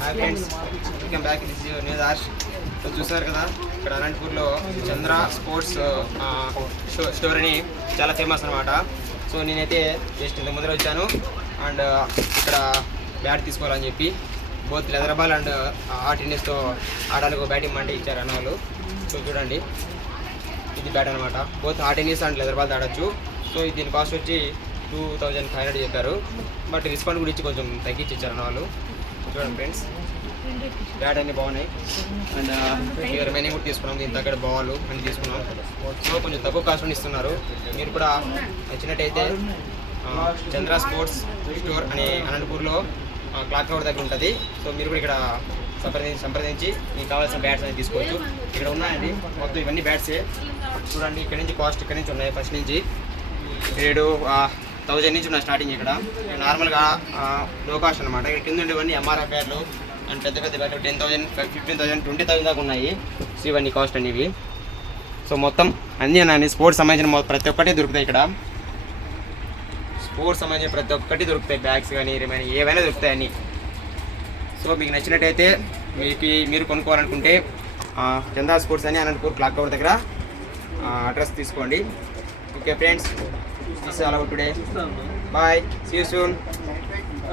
Hi friends, welcome back. This is news ఆర్ష్. So చూసారు కదా, ఇక్కడ అనంతపూర్లో చంద్ర స్పోర్ట్స్ స్టోర్ అని చాలా ఫేమస్ అనమాట. సో నేనైతే జస్ట్ ఇంత ముందర వచ్చాను అండ్ ఇక్కడ బ్యాట్ తీసుకోవాలని చెప్పి both leather ball and hard టెన్నిస్తో ఆడడానికి బ్యాటింగ్ అంటే ఇచ్చారు అన్న వాళ్ళు. సో చూడండి, ఇది బ్యాట్ అనమాట. Both heart tennis and leather ball ఆడచ్చు. సో దీని కాస్ట్ వచ్చి 2500 చెప్పారు, బట్ డిస్కౌంట్ కూడా ఇచ్చి కొంచెం తగ్గించి ఇచ్చారు అన్న వాళ్ళు. చూడండి ఫ్రెండ్స్, బ్యాట్ అన్నీ బాగున్నాయి అండ్ రిమైనింగ్ కూడా తీసుకున్నాం. దీని తగ్గ బాల్ అన్నీ తీసుకున్నాం. సో కొంచెం తక్కువ కాస్ట్ ఇస్తున్నారు. మీరు కూడా నచ్చినట్టయితే చంద్ర స్పోర్ట్స్ స్టోర్ అనే అనంతపూర్లో క్లాక్ టవర్ దగ్గర ఉంటుంది. సో మీరు కూడా ఇక్కడ సంప్రదించి మీకు కావాల్సిన బ్యాట్స్ అనేది తీసుకోవచ్చు. ఇక్కడ ఉన్నాయండి మొత్తం ఇవన్నీ బ్యాట్సే. చూడండి, ఇక్కడ నుంచి కాస్ట్ ఇక్కడ నుంచి ఉన్నాయి. ఫస్ట్ నుంచి 1000 నుంచి ఉన్నాయి స్టార్టింగ్. ఇక్కడ నార్మల్గా లో కాస్ట్ అనమాట. ఇక్కడ కింద ఉండేవన్నీ ఎంఆర్ఎఫ్ బ్యాట్లు అండ్ పెద్ద పెద్ద బ్యాట్లు 10,000, 15,000, 20,000 దాకా ఉన్నాయి. సో ఇవన్నీ కాస్ట్ అండి ఇవి. సో మొత్తం అన్నీ ఉన్నాయి. స్పోర్ట్స్ సంబంధించిన ప్రతి ఒక్కటి దొరుకుతాయి ఇక్కడ. స్పోర్ట్స్ సంబంధించిన ప్రతి ఒక్కటి దొరుకుతాయి. బ్యాగ్స్ కానీ రిమైనింగ్ ఏవైనా దొరుకుతాయి అన్నీ. సో మీకు నచ్చినట్టయితే మీరు కొనుక్కోవాలనుకుంటే చందా స్పోర్ట్స్ అని అనంతపూర్ క్లాక్ టవర్ దగ్గర అడ్రస్ తీసుకోండి. Okay friends, this is all about today. Bye, see you soon.